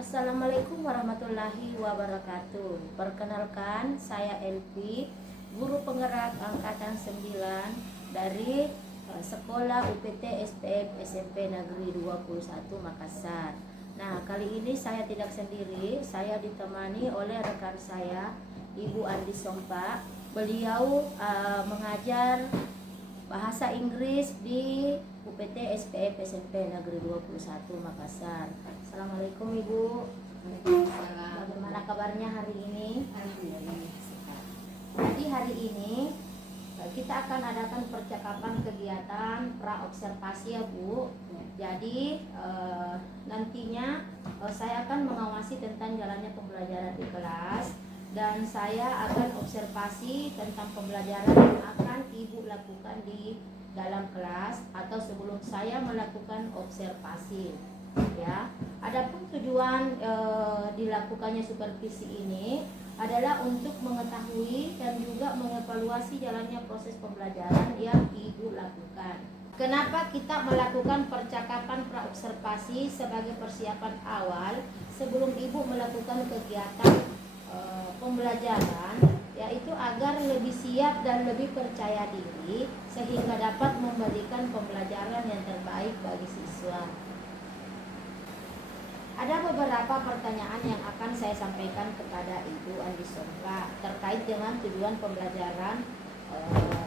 Assalamualaikum warahmatullahi wabarakatuh. Perkenalkan, saya Elvi, guru penggerak angkatan 9 dari Sekolah UPT SPM SMP Negeri 21 Makassar. Nah, kali ini saya tidak sendiri, saya ditemani oleh rekan saya, Ibu Andi Sompa. Beliau mengajar bahasa Inggris di UPT SPM SMP Negeri 21 Makassar. Assalamualaikum Ibu. Waalaikumsalam. Bagaimana kabarnya hari ini? Alhamdulillah. Jadi hari ini kita akan adakan percakapan kegiatan pra-observasi ya Bu. Jadi nantinya saya akan mengawasi tentang jalannya pembelajaran di kelas, dan saya akan observasi tentang pembelajaran yang akan Ibu lakukan di dalam kelas atau sebelum saya melakukan observasi. Ya, adapun tujuan dilakukannya supervisi ini adalah untuk mengetahui dan juga mengevaluasi jalannya proses pembelajaran yang Ibu lakukan. Kenapa kita melakukan percakapan praobservasi sebagai persiapan awal sebelum Ibu melakukan kegiatan pembelajaran, yaitu agar lebih siap dan lebih percaya diri sehingga dapat memberikan pembelajaran yang terbaik bagi siswa. Ada beberapa pertanyaan yang akan saya sampaikan kepada Ibu Andi Sompa terkait dengan tujuan pembelajaran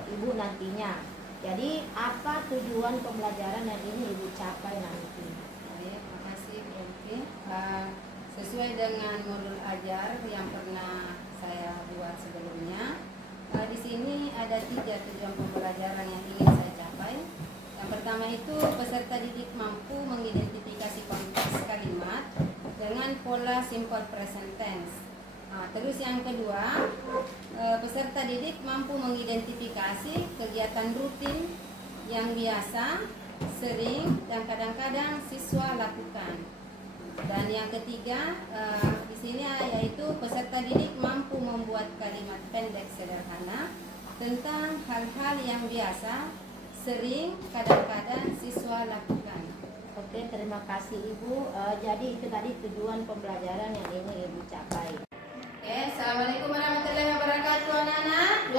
Ibu nantinya. Jadi apa tujuan pembelajaran yang ini Ibu capai nanti? Baik, terima kasih Elvi. Sesuai dengan modul ajar yang pernah saya buat sebelumnya, di sini ada 3 tujuan pembelajaran yang ingin saya capai. Yang pertama itu peserta didik mampu mengidentifikasi konteks kalimat dengan pola simple present tense. Terus yang kedua, peserta didik mampu mengidentifikasi kegiatan rutin yang biasa, sering, dan kadang-kadang siswa lakukan. Dan yang ketiga, di sini yaitu peserta didik mampu membuat kalimat pendek sederhana tentang hal-hal yang biasa, sering, kadang-kadang siswa lakukan. Oke, terima kasih Ibu. Jadi itu tadi tujuan pembelajaran yang ingin Ibu capai. Oke, assalamualaikum warahmatullahi wabarakatuh, anak-anak.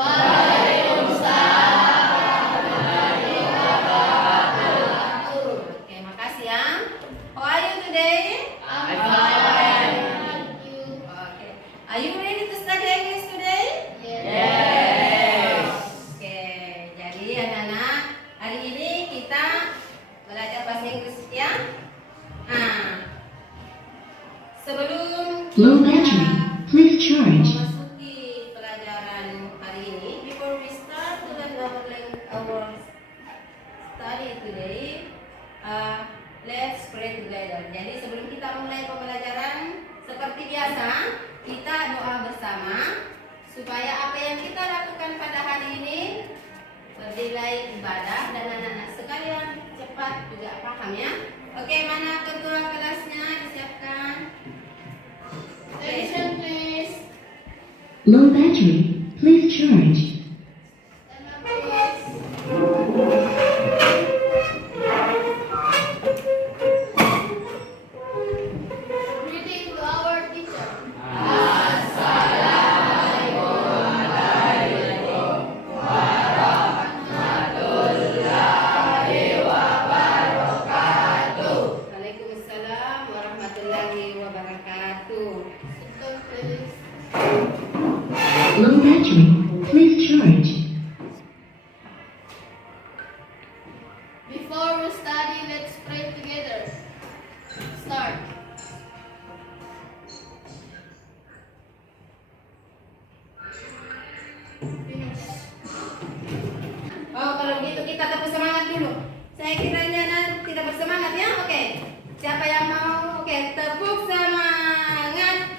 Oke, makasih ya. How are you today? I'm fine. Thank you. Okay. Are you ready to study English today? Yes. Oke, jadi anak-anak, hari ini kita belajar bahasa Inggris ya. Sebelum Low battery. Please charge. memasuki pelajaran hari ini, before we start to learn our study today, let's pray together. Jadi sebelum kita mulai pembelajaran, seperti biasa, kita doa bersama supaya apa yang kita lakukan pada hari ini bernilai ibadah dan anak-anak sekalian cepat juga paham ya. Oke, mana ketua kelasnya disiapkan? Attention please. Low battery. Please charge. Stand up please. Greeting to our teacher. Waalaikumsalam warahmatullahi wabarakatuh. Sit down please. Low battery. Please charge. Before we study, let's pray together. Start. Finish. Oh, kalau gitu kita tepuk semangat dulu. Saya kiranya tidak bersemangat ya. Oke. Siapa yang mau? Oke, tepuk semangat.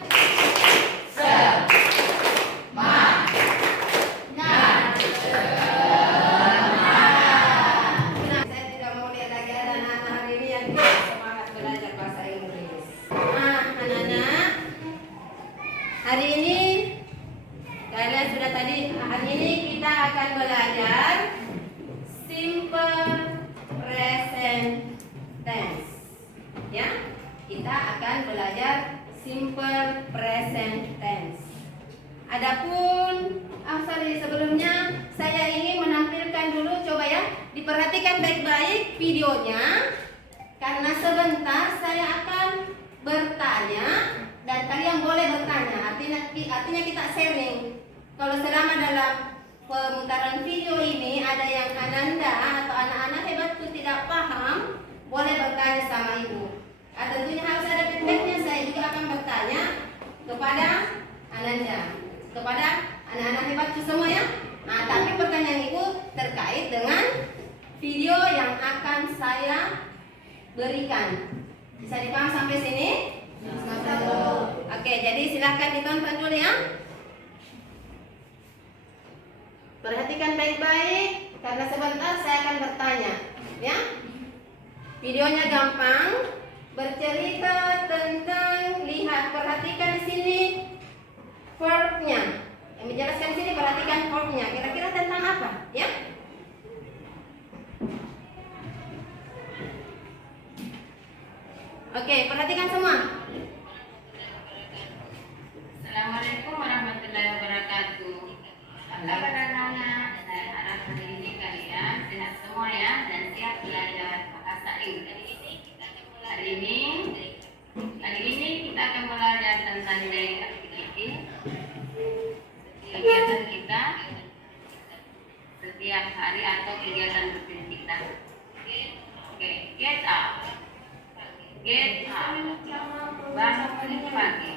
kita akan belajar simple present tense. Adapun sebelumnya saya ingin menampilkan dulu, coba ya, diperhatikan baik-baik videonya karena sebentar saya akan bertanya dan kalian boleh bertanya. Artinya kita sharing. Kalau selama dalam pemutaran video ini ada yang Ananda atau anak-anak hebatku tidak paham, boleh bertanya sama ibu. Tentunya harus ada feedbacknya. Saya juga akan bertanya kepada Ananda, kepada anak-anak hebatku semua ya. Nah, tapi pertanyaan ibu terkait dengan video yang akan saya berikan. Bisa dipaham sampai sini? Oke, jadi silakan ditonton dulu ya. Perhatikan baik-baik karena sebentar saya akan bertanya, ya. Videonya gampang, bercerita tentang, lihat, perhatikan di sini verbnya. Yang menjelaskan di sini perhatikan verbnya. Kira-kira tentang apa, ya? Oke, perhatikan semua. Assalamualaikum warahmatullahi wabarakatuh. Apa kabar anak-anak? Saya harap hari ini kalian sehat semua ya dan siap belajar bahasa Inggris. Hari ini kita akan belajar tentang daily activity. Kegiatan kita setiap hari atau kegiatan rutin kita. Oke, get up. Get up. Bangun pagi.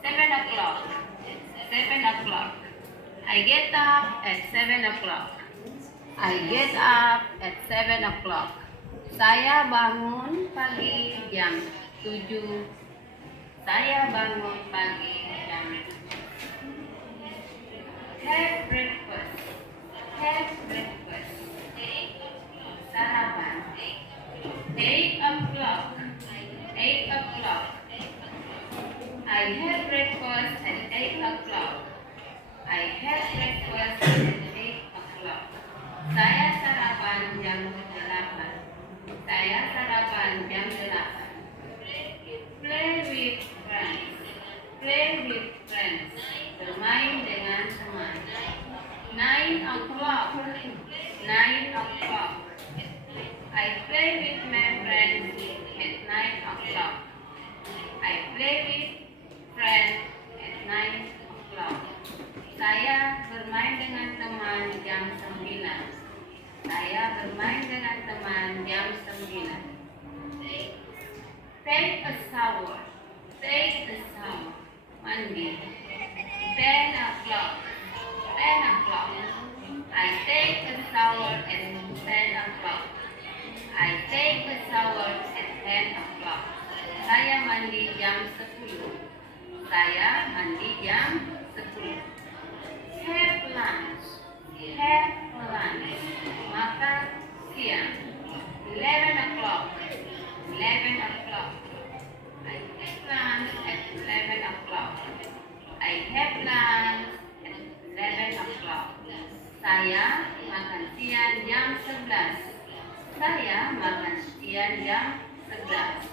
7 o'clock. 7 o'clock. I get up at 7 o'clock. I get up at 7 o'clock. Saya bangun pagi jam 7. Saya bangun pagi jam 7. Have breakfast. Have breakfast. Sarapan. 8 o'clock. 8 o'clock. I have breakfast at 8 o'clock. I have breakfast at 8 o'clock. Saya sarapan jam 8. Saya sarapan jam 8. Play with friends. Play with friends. Bermain dengan teman. 9 o'clock. 9 o'clock. I play with my friends at 9 o'clock. I play with friends at 9 o'clock. Saya bermain dengan teman jam 9. Saya bermain dengan teman jam 9. Take a shower. Take a shower. Mandi. 10 o'clock. 10 o'clock. I take a shower at 10 o'clock. I take a shower at 10 o'clock. Saya mandi jam 10. Saya mandi jam 10. Have lunch. Have lunch. Makan siang. 11 o'clock. 11 o'clock. I have lunch at 11 o'clock. I have lunch at 11 o'clock. Saya makan siang jam 11. Saya makan siang jam 11.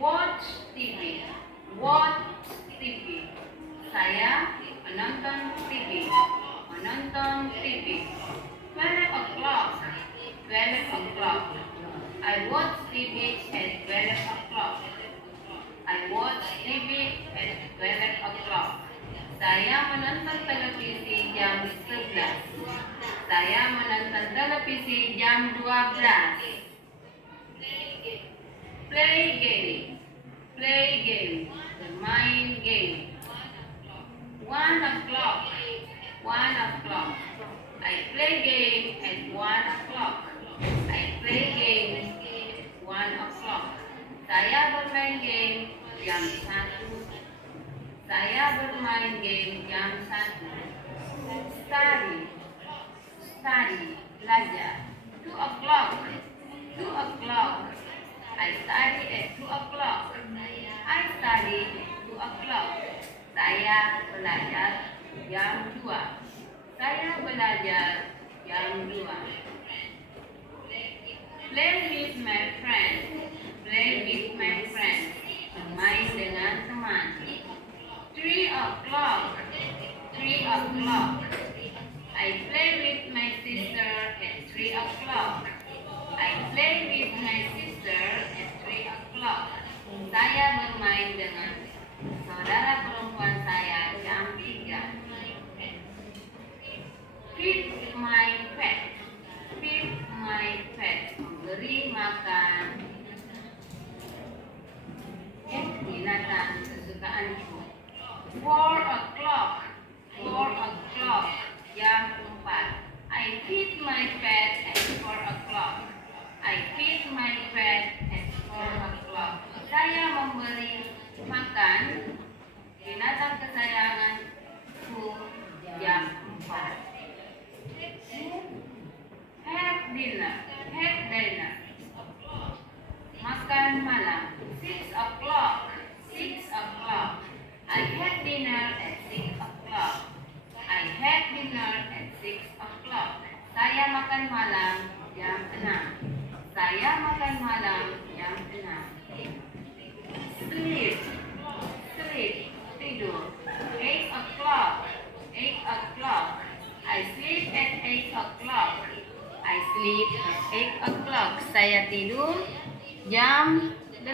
Watch TV. Watch TV. Saya menonton TV. Menonton TV. 12 o'clock. 12 o'clock. I watch TV at 12 o'clock. I watch TV at 12 o'clock. Saya menonton televisi jam 11. Saya menonton televisi jam 12. Play game. Play game. Bermain game. 1 o'clock. 1 o'clock. I play game at 1 o'clock. I play game at 1 o'clock. Saya bermain game jam 1. Saya bermain game jam 1. Study. Study. Belajar. 2 o'clock. 2 o'clock. I study at 2 o'clock. I study at 2 o'clock. Saya belajar jam 2. Saya belajar jam 2. Play with my friends. Play with my friends. o'clock. 3 o'clock. I play with my sister at 3 o'clock. I play with my sister at 3 o'clock. Saya bermain dengan saudara perempuan saya jam 3. Feed my pet. Feed my pet. Memberi makan binatang kesukaanku. 4 o'clock. 4 o'clock. Jam 4. I feed my pet at 4 o'clock. I feed my pet at 4 o'clock. Saya memberi makan binatang kesayanganku jam 4. Have dinner. Have dinner. Makan malam. 6 o'clock. 6 o'clock. I had dinner at 6 o'clock. I had dinner at 6 o'clock. Saya makan malam jam 6. Saya makan malam jam 6. Sleep. Sleep. Tidur. 8 o'clock. 8 o'clock. I sleep at 8 o'clock. I sleep at 8 o'clock. Saya tidur jam 8.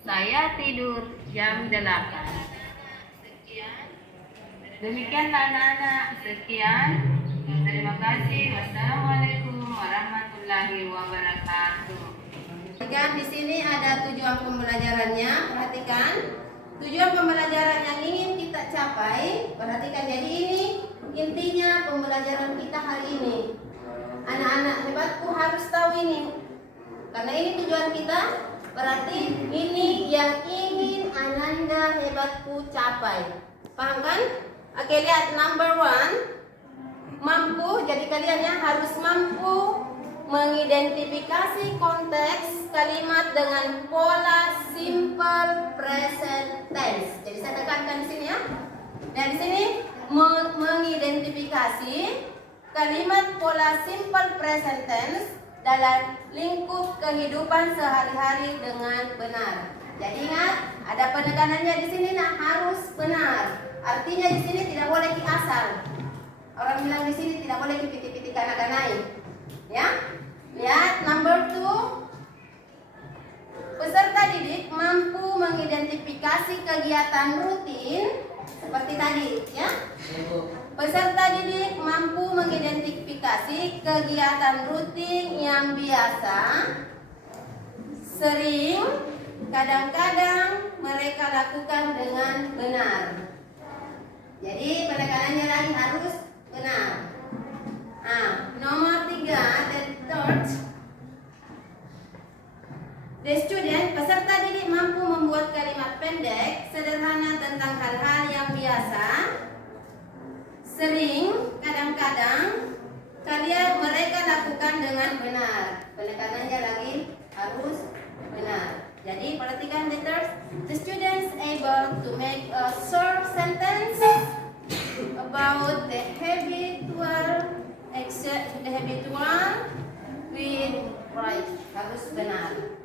Saya tidur jam 8. Demikianlah anak-anak. Sekian. Terima kasih. Wassalamualaikum warahmatullahi wabarakatuh. Perhatikan di sini ada tujuan pembelajarannya. Perhatikan tujuan pembelajaran yang ingin kita capai. Perhatikan, jadi ini intinya pembelajaran kita hari ini. Anak-anak hebatku harus tahu ini, karena ini tujuan kita. Berarti ini yang ingin Ananda hebatku capai. Paham kan? Oke, lihat number 1. Mampu, jadi kalian ya harus mampu mengidentifikasi konteks kalimat dengan pola simple present tense. Jadi saya tekankan di sini ya. Dan di sini mengidentifikasi kalimat pola simple present tense dalam lingkup kehidupan sehari-hari dengan benar. Jadi ingat, ada penekanannya di sini, nah harus benar. Artinya di sini tidak boleh asal. Orang bilang di sini tidak boleh piti-piti kanak-kanai. Ya? Lihat number 2. Peserta didik mampu mengidentifikasi kegiatan rutin seperti tadi, ya. Peserta didik mampu mengidentifikasi kegiatan rutin yang biasa, sering, kadang-kadang mereka lakukan dengan benar. Jadi penekanannya lagi harus benar. Nomor 3, the third. The student, peserta didik mampu membuat kalimat pendek, sederhana tentang hal-hal yang biasa, sering, kadang-kadang, mereka lakukan dengan benar. Penekanannya lagi harus benar. Jadi perhatikan the third. The students able to make a short sentence about the habitual with right. Harus benar.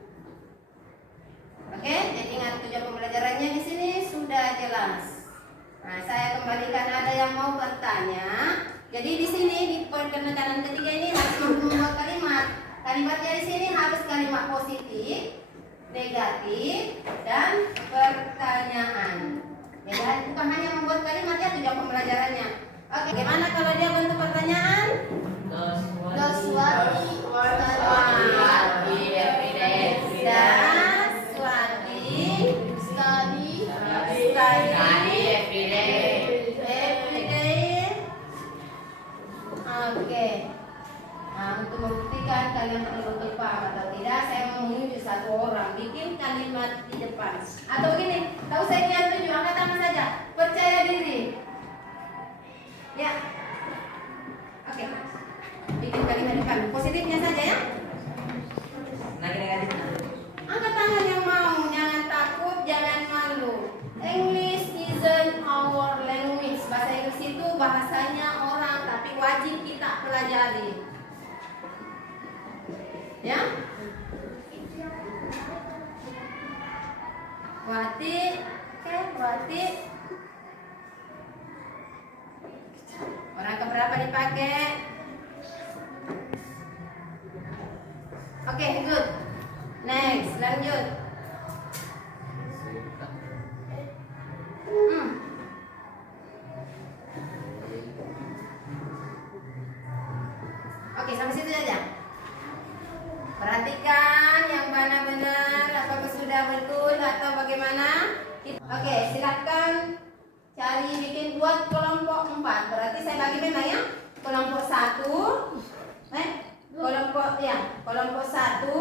Oke, jadi ingat tujuan pembelajarannya di sini sudah jelas. Nah, saya kembalikan, ada yang mau bertanya. Jadi di sini di poin penekanan ketiga ini harus membuat kalimat. Kalimatnya di sini harus kalimat positif, negatif, dan pertanyaan. Jadi bukan hanya membuat kalimat ya, tujuan pembelajarannya. Oke, gimana kalau dia bentuk pertanyaan? Does what Study every day. Oke. Nah, untuk membuktikan kalian betul-betul paham atau tidak, saya mau menunjuk satu orang bikin kalimat di depan. Atau begini, tahu saya kian tunjuk, angkat tangan saja. Percaya diri. Ya. Oke. Bikin kalimat di depan. Positifnya saja ya. Angkat tangan yang mau, jangan takut, jangan malu. English isn't our language. Bahasa Inggris itu bahasanya orang, tapi wajib kita pelajari. Ya? Wati, oke, Wati. dapat dipakai. Oke, good. Next, lanjut. Oke, sampai situ aja. Perhatikan yang mana benar, apakah sudah betul atau bagaimana. Oke, silakan cari bikin buat kelompok 4. Berarti saya bagi memang ya. Kelompok 1, kelompok 1,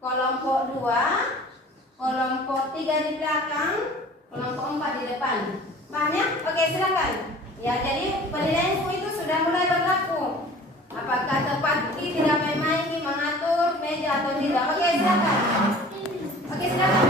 kelompok 2, kelompok 3 di belakang, kelompok 4 di depan. Paham ya? Oke, silakan. Ya, jadi penilaian semua itu sudah mulai berlaku. Apakah tepat tidak memang mengatur meja atau tidak? Oke, silakan. Oke, silakan.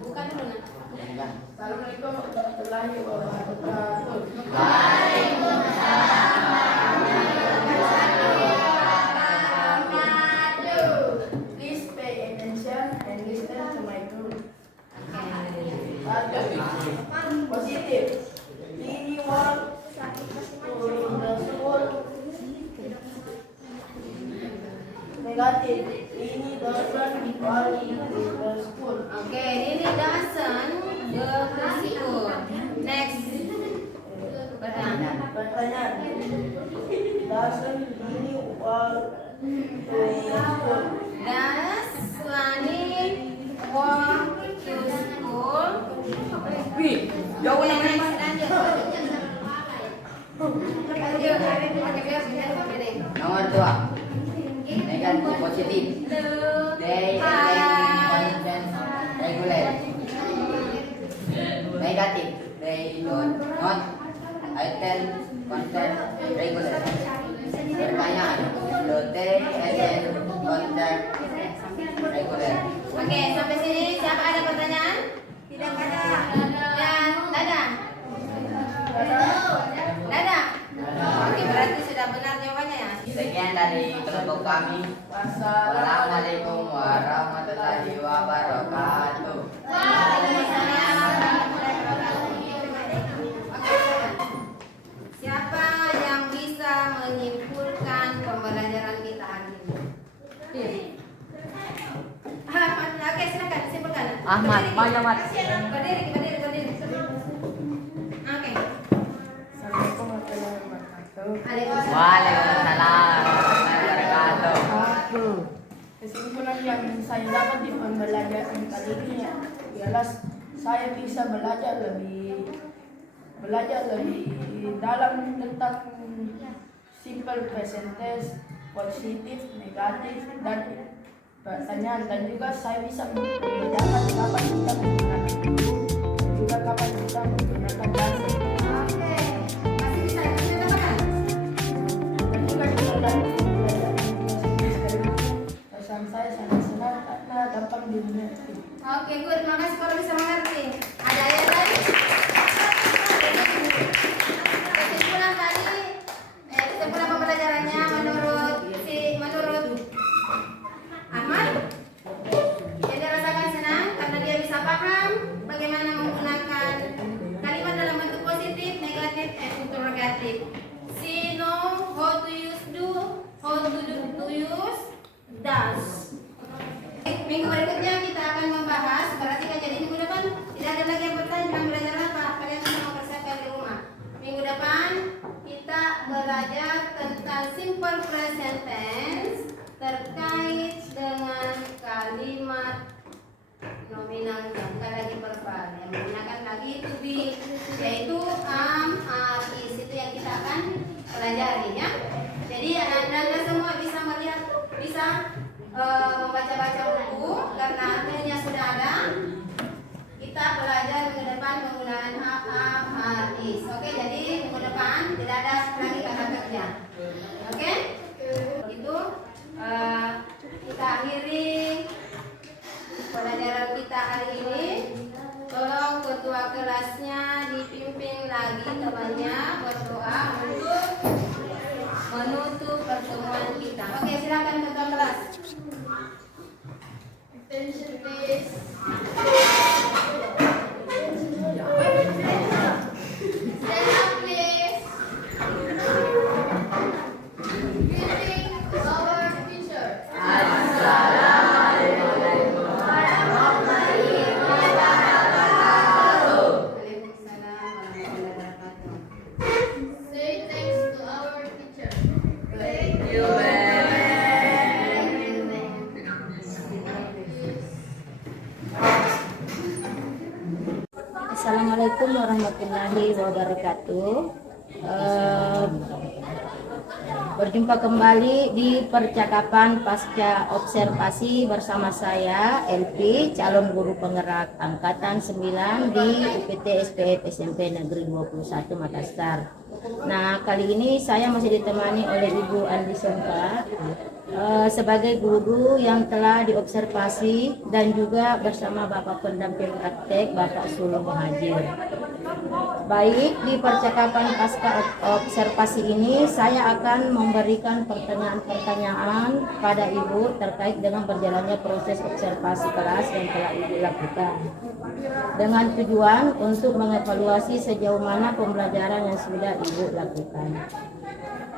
Bukan dulu nah. Assalamualaikum warahmatullahi wabarakatuh. Please pay attention and listen to my group. Positive. Ini work in the school. Negative. Ini doesn't work in the school. Oke, ini doesn't go to school. Next. Pertanyaan. Doesn't ini work to school. Does Lani walk to school? Jauh Oke, yang next. Lanjut. Nomor 2. Negatif positif. They attend conference regular. Negatif. They don't not attend conference regular. Pertanyaan. Do they attend conference regular? Oke, sampai sini siapa ada pertanyaan? Tidak ada. Dan Dada. Dada. Oke, berarti sudah benar jawabannya ya. Sekian dari kelompok kami. Wassalamualaikum warahmatullahi wabarakatuh. Siapa yang bisa menyimpulkan pembelajaran kita hari ini? Oke, silakan simpulkan. Ahmad, Pak Ahmad. Berdiri. Oke. Assalamualaikum warahmatullahi wabarakatuh. Waalaikumsalam warahmatullahi wabarakatuh. Kesimpulan yang saya dapat di pembelajaran kali ini ialah saya bisa belajar lebih dalam tentang simple present tense, positif, negatif, dan pertanyaan, dan juga saya bisa membedakan kapan kita menggunakan to dan juga kapan kita menggunakan doesn't. Oke. Masih bisa ditambahkan? Dan juga di dalam pembelajaran pesan saya sangat senang karena dapat dimengerti. Oke, good. Terima kasih kalau bisa mengerti. Ada yang lain? Kesimpulan pembelajarannya menurut Ahmad, yang dia rasakan senang karena dia bisa paham bagaimana menggunakan kalimat dalam bentuk positif, negatif, and interrogative. She know how to use do, how to use does. Minggu berikutnya kita akan membahas, perhatikan, jadi minggu depan tidak ada lagi yang bertanya tentang belajar apa, kalian semua mempersiapkan di rumah. Minggu depan kita belajar tentang simple present tense terkait dengan kalimat nominal yang bukan lagi verbal, yang menggunakan lagi to be, yaitu am, are, is. Itu yang kita akan pelajari ya. Jadi anda semua bisa melihat, bisa membaca-baca buku karena artinya sudah ada. Kita belajar minggu depan penggunaan am, are, is. Oke, jadi minggu depan tidak ada lagi kata kerja. Oke, itu kita akhiri pelajaran kita hari ini. Tolong ketua kelasnya dipimpin lagi temannya berdoa untuk menutup pertemuan kita. Oke, silakan ketua kelas. Attention please. Stand up please. Greeting our teacher. Waalaikumsalam warahmatullahi wabarakatuh. Say thanks to our teacher. Assalamualaikum warahmatullahi wabarakatuh. Berjumpa kembali di percakapan pasca observasi bersama saya LP, calon guru penggerak angkatan 9 di UPT SPF SMP Negeri 21 Makassar. Nah, kali ini saya masih ditemani oleh Ibu Andi Sompa sebagai guru yang telah diobservasi dan juga bersama Bapak pendamping praktek Bapak Sulung Muhajir. Baik, di percakapan pasca observasi ini saya akan memberikan pertanyaan-pertanyaan pada Ibu terkait dengan berjalannya proses observasi kelas yang telah Ibu lakukan, dengan tujuan untuk mengevaluasi sejauh mana pembelajaran yang sudah Ibu lakukan.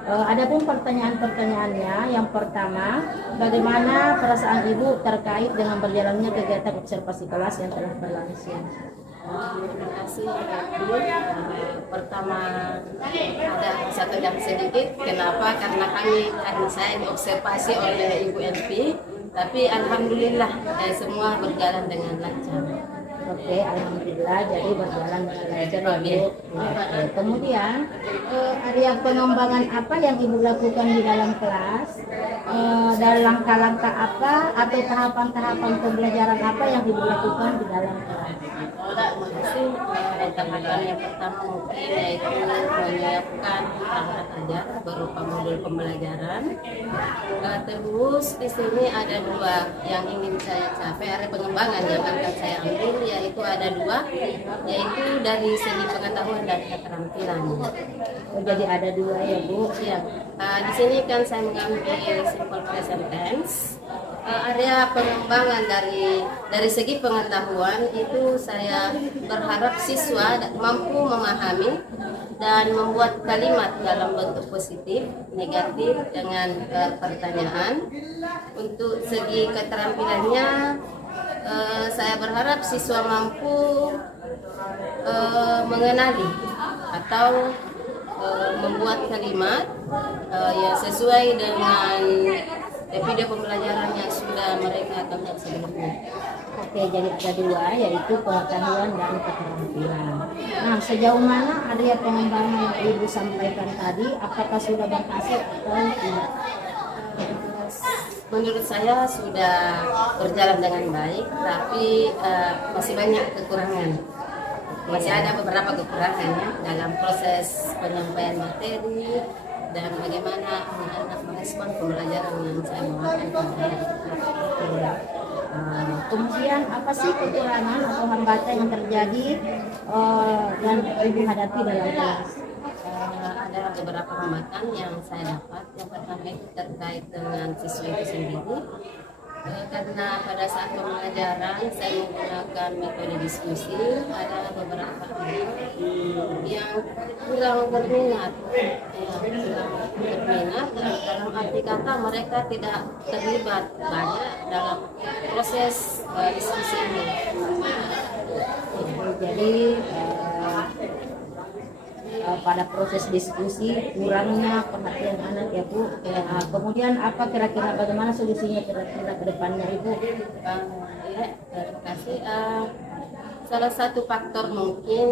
Adapun pertanyaan-pertanyaannya, yang pertama, bagaimana perasaan Ibu terkait dengan berjalannya kegiatan observasi kelas yang telah berlangsung? Terima kasih. Pertama ada satu yang sedikit. Kenapa? Karena saya diobservasi oleh Ibu LP. Tapi alhamdulillah semua berjalan dengan lancar. Oke, alhamdulillah jadi berjalan dengan lancar. Oke. Oke. Kemudian ada pengembangan apa yang Ibu lakukan di dalam kelas? Dan langkah-langkah apa atau tahapan-tahapan pembelajaran apa yang Ibu lakukan di dalam kelas? Tahapan yang pertama mungkin yaitu menyiapkan perangkat ajar berupa modul pembelajaran. Terus di sini ada dua yang ingin saya capai, ada pengembangan yang akan saya ambil, yaitu ada dua, yaitu dari segi pengetahuan dan keterampilan. Jadi ada dua ya Bu. Ya, di sini kan saya mengambil simple present tense. Area pengembangan dari segi pengetahuan itu saya berharap siswa mampu memahami dan membuat kalimat dalam bentuk positif, negatif dengan pertanyaan. Untuk segi keterampilannya saya berharap siswa mampu mengenali atau membuat kalimat yang sesuai dengan video pembelajaran yang sudah mereka tonton sebelumnya. Oke, jadi ada dua, yaitu pengetahuan dan keterampilan. Nah, sejauh mana area pengembangan yang Ibu sampaikan tadi, apakah sudah berhasil atau tidak? Menurut saya sudah berjalan dengan baik, tapi masih banyak kekurangan. Masih ada beberapa kekurangannya dalam proses penyampaian materi dan bagaimana anak-anak merespon pembelajaran yang saya bawakan kepada. Kemudian apa sih kekurangan atau hambatan yang terjadi dan Ibu hadapi dalam kelas? Ada beberapa hambatan yang saya dapat. Yang pertama itu terkait dengan siswa itu sendiri. Karena pada saat pembelajaran saya menggunakan metode diskusi, ada beberapa anak yang kurang berminat, dalam arti kata mereka tidak terlibat banyak dalam proses diskusi ini. Jadi pada proses diskusi kurangnya perhatian anak ya Bu. Kemudian apa kira-kira bagaimana solusinya kira-kira ke depannya Ibu? Ya, terima kasih. Salah satu faktor mungkin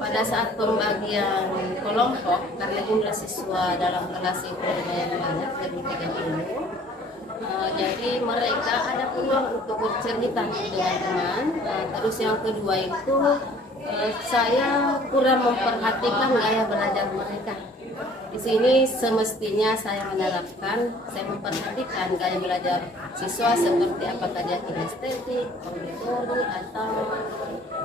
pada saat pembagian kelompok, karena jumlah siswa dalam kelas itu lumayan banyak, lebih 30. Jadi mereka ada peluang untuk bercerita dengan teman. Terus yang kedua itu saya kurang memperhatikan gaya belajar mereka. Di sini semestinya saya menerapkan, saya memperhatikan gaya belajar siswa seperti apakah dia kinestetik, auditori, atau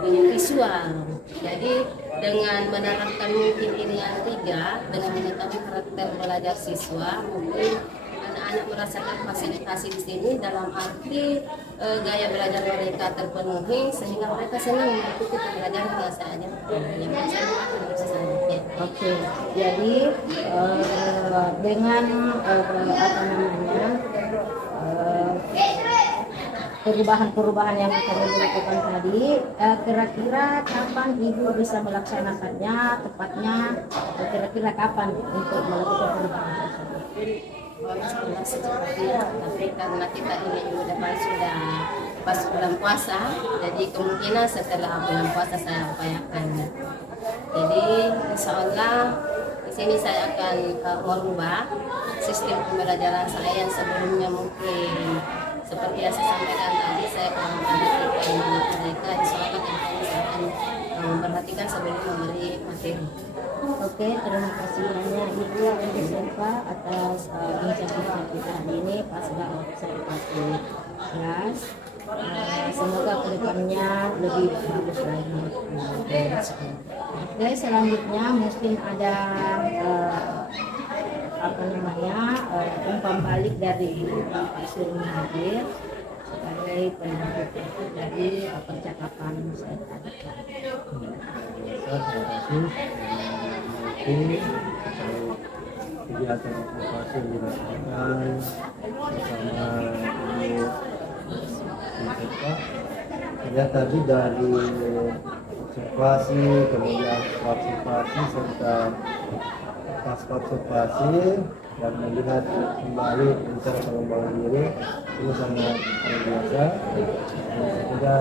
visual. Jadi dengan menerapkan mungkin ini yang tiga, dengan mengetahui karakter belajar siswa, mungkin anak-anak merasakan fasilitasi di sini dalam arti gaya belajar mereka terpenuhi sehingga mereka senang mengikuti pembelajaran yang saya ajarkan. Yang saya akan bisa sampaikan. Oke, jadi dengan perubahan-perubahan yang kami lakukan tadi, kira-kira kapan Ibu bisa melaksanakannya tepatnya? Kira-kira kapan untuk melakukan perubahan tersebut? Alhamdulillah secepatnya, tapi karena kita ini sudah pas bulan puasa, jadi kemungkinan setelah bulan puasa saya upayakan. Jadi insya Allah di sini saya akan merubah sistem pembelajaran saya yang sebelumnya mungkin seperti yang saya sampaikan tadi, saya akan memperhatikan mereka. Insya Allah saya akan memperhatikan sebelum memberi materi. Oke, terima kasih banyak Ibu Andi Silva atas bincang-bincang kita hari ini pasca observasi kelas. Semoga kedepannya lebih bagus lagi. Oke, selanjutnya mungkin ada umpan balik dari Pak Surmi hadir sebagai penutup dari percakapan saya tadi. Terima kasih. Kegiatan observasi yang dilakukan bersama Ibu Silva. Ya, tadi dari observasi, kemudian observasi serta pasca observasi dan melihat kembali rencana pengembangan diri ini sangat luar biasa. Semoga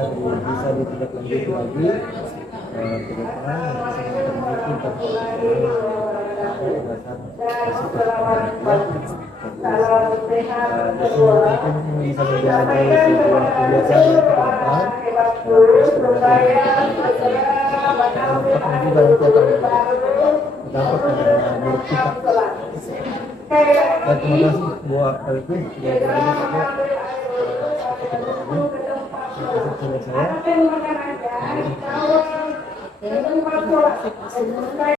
bisa ditindaklanjuti lagi ke depan bisa memperbaiki mungkin bisa menjadi sebuah kebiasaan ke depan juga nanti akan berdampak pada murid kita. Dan terima kasih buat Alvin yang saya. Oke, terima kasih Pak Surmi.